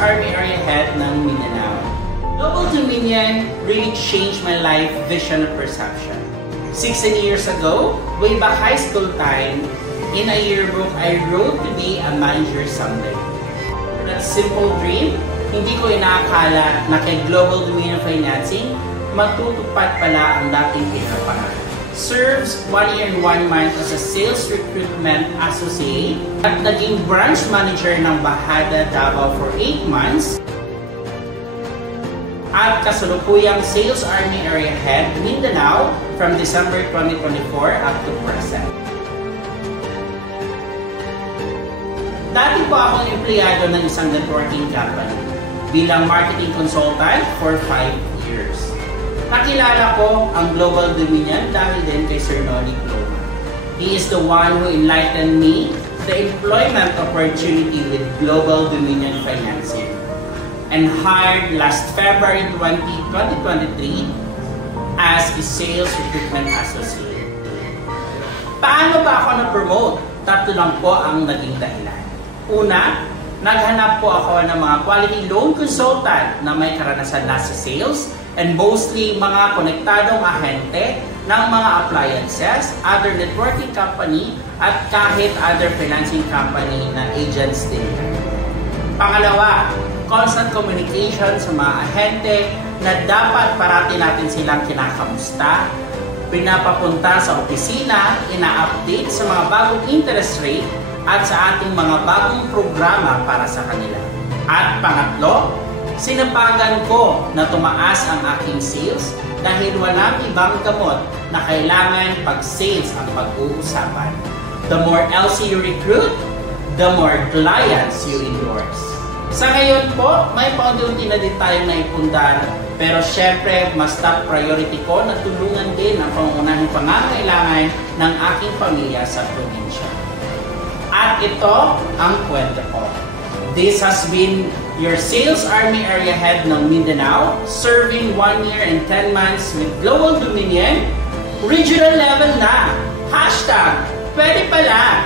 Army Area Head ng Mindanao. Global Dominion really changed my life, vision, and perception. 16 years ago, way back high school time, in a yearbook, I wrote to be a manager someday. That simple dream, hindi ko inaakala na kay Global Dominion Financing, matutupad pala ang dating pinapangarap. Serves 1 year and 1 month as a sales recruitment associate at naging branch manager ng Bahada Davao for 8 months at kasalukuyang Sales Army Area Head Mindanao from December 2024 up to present. Dati po akong empleyado ng isang networking company bilang marketing consultant for 5 years. Nakilala ko ang Global Dominion dahil din kay Sir Noli Ploma. He is the one who enlightened me the employment opportunity with Global Dominion Financing and hired last February 2023 as a sales recruitment associate. Paano ba ako na-promote? Tatlo lang po ang naging dahilan. Una, naghanap po ako ng mga quality loan consultant na may karanasan na sa sales and mostly mga konektadong ahente ng mga appliances, other networking company, at kahit other financing company na agents din. Pangalawa, constant communication sa mga ahente na dapat parati natin silang kinakamusta, pinapapunta sa opisina, ina-update sa mga bagong interest rate at sa ating mga bagong programa para sa kanila. At pangatlo, sinapagan ko na tumaas ang aking sales dahil walang ibang gamot na kailangan pag-sales ang pag-uusapan. The more LC you recruit, the more clients you endorse. Sa ngayon po, may paunti-unti na din tayong naipundar, pero syempre, mas top priority ko na tulungan din ang pangunahing pangangailangan ng aking pamilya sa probinsya. At ito ang kwento ko. This has been your Sales Army Area Head ng Mindanao, serving 1 year and 10 months with Global Dominion, regional level na. #, pwede pala.